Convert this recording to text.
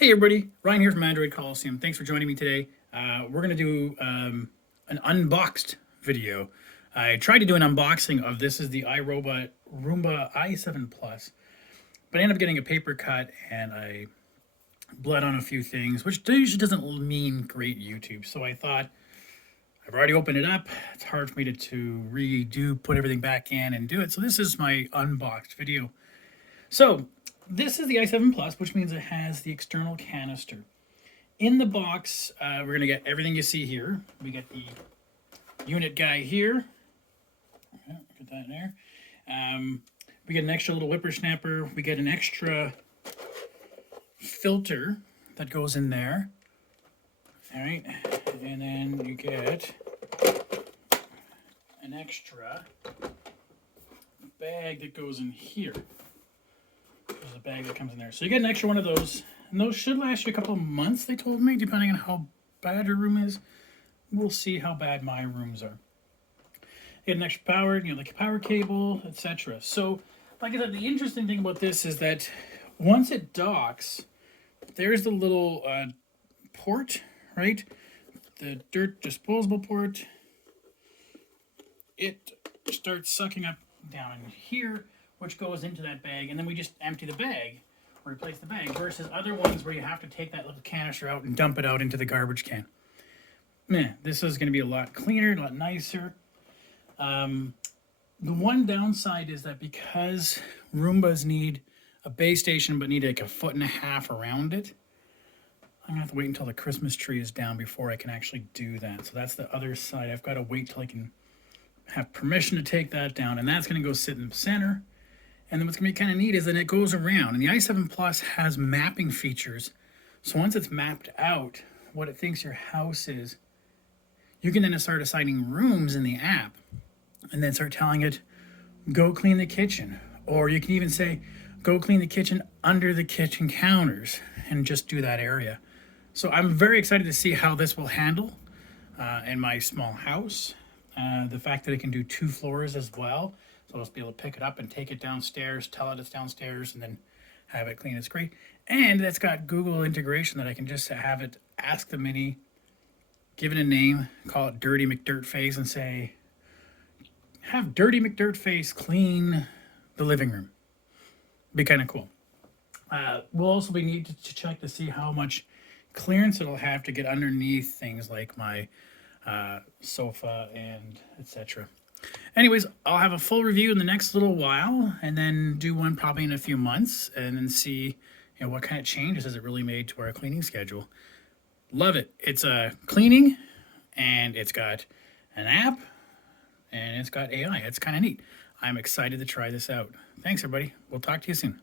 Hey everybody, Ryan here from Android Coliseum. Thanks for joining me today. We're going to do an unboxed video. I tried to do an unboxing of this is the iRobot Roomba i7 Plus, but I ended up getting a paper cut and I bled on a few things, which usually doesn't mean great YouTube. So I thought, I've already opened it up. It's hard for me to redo, put everything back in and do it. So this is my unboxed video. So this is the i7 Plus, which means it has the external canister. In the box, we're going to get everything you see here. We get the unit guy here. Okay, put that in there. We get an extra little whippersnapper. We get an extra filter that goes in there. All right, and then you get an extra bag that goes in here. There's a bag that comes in there. So you get an extra one of those. And those should last you a couple of months, they told me, depending on how bad your room is. We'll see how bad my rooms are. You get an extra power, like a power cable, etc. So, like I said, the interesting thing about this is that once it docks, there's the little port, right? The dirt disposable port. It starts sucking up down in here, which goes into that bag, and then we just empty the bag, or replace the bag, versus other ones where you have to take that little canister out and dump it out into the garbage can. Man, this is going to be a lot cleaner, a lot nicer. The one downside is that because Roombas need a base station but need like 1.5 feet around it, I'm going to have to wait until the Christmas tree is down before I can actually do that. So that's the other side. I've got to wait till I can have permission to take that down, and that's going to go sit in the center. And then what's going to be kind of neat is that it goes around. And the i7 Plus has mapping features. So once it's mapped out what it thinks your house is, you can then start assigning rooms in the app and then start telling it, go clean the kitchen. Or you can even say, go clean the kitchen under the kitchen counters and just do that area. So I'm very excited to see how this will handle in my small house. The fact that it can do 2 floors as well. So I'll just be able to pick it up and take it downstairs, tell it it's downstairs, and then have it clean. It's great. And it's got Google integration that I can just have it ask the Mini, give it a name, call it Dirty McDirtface, and say, have Dirty McDirtface clean the living room. Be kind of cool. We'll also be need to check to see how much clearance it'll have to get underneath things like my sofa and etc. Anyways, I'll have a full review in the next little while, and then do one probably in a few months, and then see what kind of changes has it really made to our cleaning schedule. Love it. It's cleaning, and it's got an app, and it's got AI. It's kind of neat. I'm excited to try this out. Thanks, everybody. We'll talk to you soon.